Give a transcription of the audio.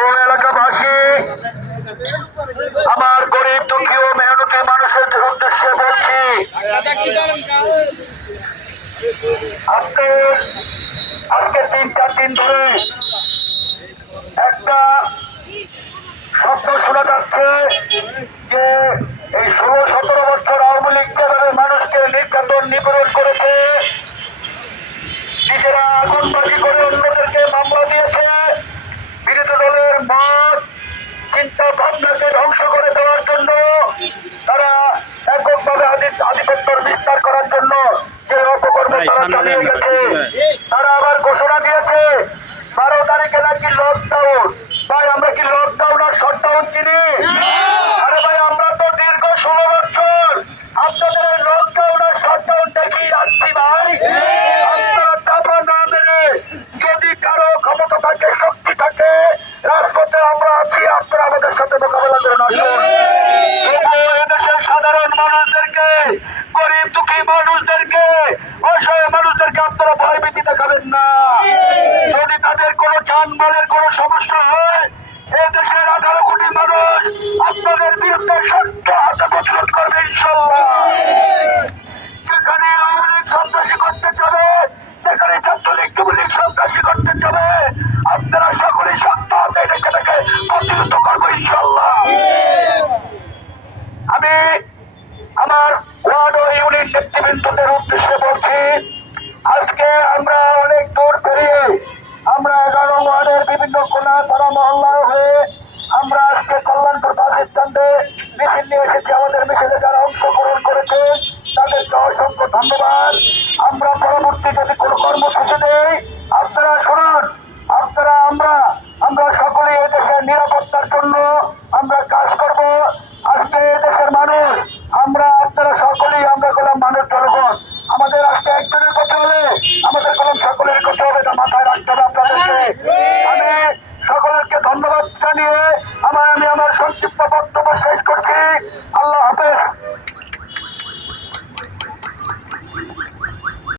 ও এলাকাবাসী, আমার গরিব দুঃখী ও মেহনতি মানুষের উদ্দেশ্যে বলছি, আজকে 3-4 দিন ধরে একটা শব্দ শোনা যাচ্ছে যে এই 16-17 বছর আওয়ামী লীগ যেভাবে মানুষকে নির্যাতন নিপীড়ন করেছে, নিজেরা আগুনবাজি করে অন্যদেরকে মামলা দিয়েছে, বিরোধী দলের মত চিন্তা ভাবনাকে ধ্বংস করে দেওয়ার জন্য, তারা এককভাবে আধিপত্যের বিস্তার করার জন্য যে অপকর্ম তারা চালিয়ে গেছে, তারা আবার ঘোষণা দিয়েছে 12 তারিখে নাকি লকডাউন। ভাই, আমরা কি লকডাউন আর শটডাউন চিনি? আরে ভাই, আমরা তো দীর্ঘ 16 বছর আপনাদের এই লকডাউন আর শটডাউন দেখিয়ে যাচ্ছি ভাই। আপনারা চাপা না মেরে, যদি কারো ক্ষমতা থাকে, শক্তি থাকে, রাজপথে আমরা আছি, আপনারা আমাদের সাথে মোকাবেলা করুন। আসুন, এদেশের সাধারণ মানুষদেরকে, গরিব দুঃখী মানুষদেরকে, অসহায় মানুষদেরকে আপনারা ভয়ভীতি দেখাবেন না। যদি তাদের কোনো যানবাহনের কোনো সমস্যা হয়, এই দেশের 18 কোটি মানুষ আপনাদের বিরুদ্ধে শক্ত হাতে প্রতিরোধ করবে ইনশাল্লাহ। যেখানে আওয়ামী লীগ সন্ত্রাসী করতে যাবে, যেখানে ছাত্রলীগ যুবলীগ সন্ত্রাসী করতে যাবে, আপনারা সকলেই শক্ত হাতে দেশটাকে প্রতিরোধ করবো ইনশাল্লাহ। আমি আমার ওয়ার্ড ও ইউনিট নেতৃবৃন্দদের উদ্দেশ্যে বলছি, আজকে আমরা অনেক দূর পেরিয়ে আমরা 11 ওয়ার্ডের বিভিন্ন কোনা পাড়া মহল্লা হয়ে আমরা আজকে কল্যাণপুর বাস স্ট্যান্ডে মিছিল নিয়ে এসেছি। আমাদের মিছিলে যারা অংশগ্রহণ করেছে তাদেরকে অসংখ্য ধন্যবাদ। আমরা পরবর্তী যদি কোনো কর্মসূচি দেই, আপনারা শুনুন, আমরা সকলেই এদেশের নিরাপত্তার জন্য আমরা কাজ করব। আজকে এদেশের মানুষ, আপনারা সকলেই, আমরা গেলাম মানুষ জনগণ, আমাদের আজকে একজনের কথা হলে আমাদের কলম সকলের কথা হবে, এটা মাথায় রাখতে হবে আপনাদেরকে। আমি সকলকে ধন্যবাদ জানিয়ে আমি আমার সংক্ষিপ্ত বক্তব্য শেষ করছি।